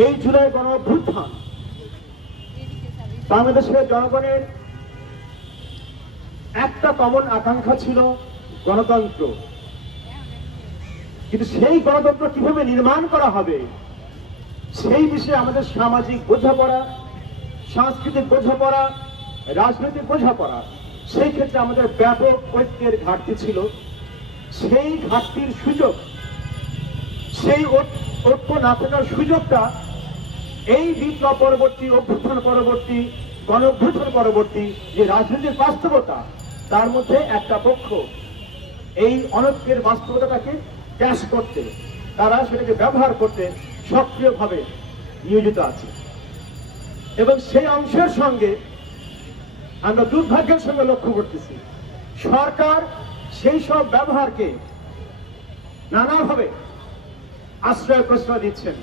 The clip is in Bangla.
এই জুলাই গণ অভ্যুত্থান বাংলাদেশের জনগণের একটা কমন আকাঙ্ক্ষা ছিল গণতন্ত্র, কিন্তু সেই গণতন্ত্র কিভাবে নির্মাণ করা হবে সেই বিষয়ে আমাদের সামাজিক বোঝাপড়া, সাংস্কৃতিক বোঝাপড়া, রাজনৈতিক বোঝাপড়া, সেই ক্ষেত্রে আমাদের ব্যাপক ঐক্যের ঘাটতি ছিল। সেই ঘাটতির সুযোগ, সেই ঐক্য না থাকার সুযোগটা এই বিপ্লব পরবর্তী, অভ্যুত্থান পরবর্তী, গণ অভ্যুত্থান পরবর্তী যে রাজনৈতিক বাস্তবতা, তার মধ্যে একটা পক্ষ এই অনৈক্যের বাস্তবতাটাকে ক্যাশ করতে, তারা সেটাকে ব্যবহার করতে সক্রিয়ভাবে নিয়োজিত আছে। এবং সেই অংশের সঙ্গে আমরা দুর্ভাগ্যের সঙ্গে লক্ষ্য করতেছি সরকার সেই সব ব্যবহারকে নানাভাবে আশ্রয় প্রশ্রয় দিচ্ছেন।